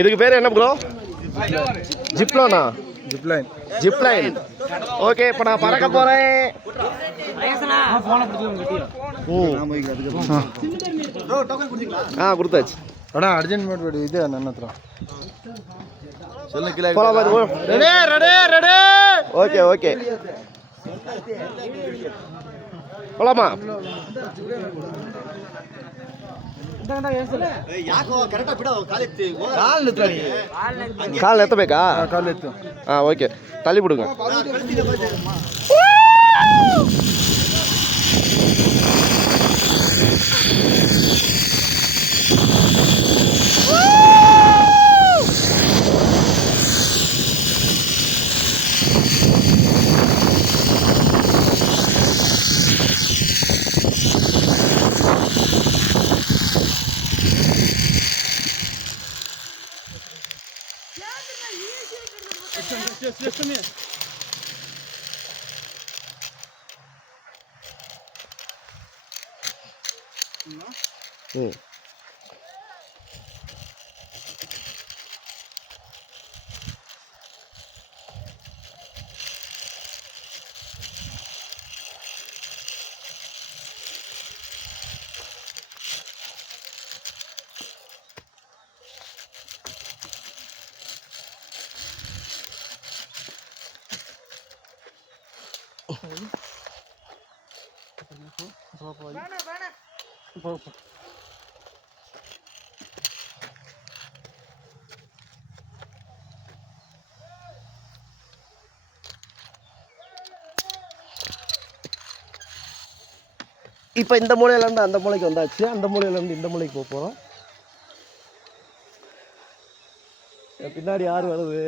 இதுக்கு பேர் என்ன ப்ரோ? ஜிப்லோனா? ஜிப்லைன். ஓகே, இப்போ நான் பறக்க போகிறேன். கொடுத்தாச்சு. அண்ணா அர்ஜென்ட் மோட் இது அண்ணா சொல்லுங்க. ஓகே ஓகே, போலாமா? கால் எத்தಬೇಕா? ஓகே, தள்ளி விடுங்க. இப்போ இந்த மூலையிலேருந்து அந்த மூலைக்கு வந்தாச்சு. அந்த மூலையிலேருந்து இந்த மூலைக்கு போக போகிறோம். பின்னாடி யார் வருது?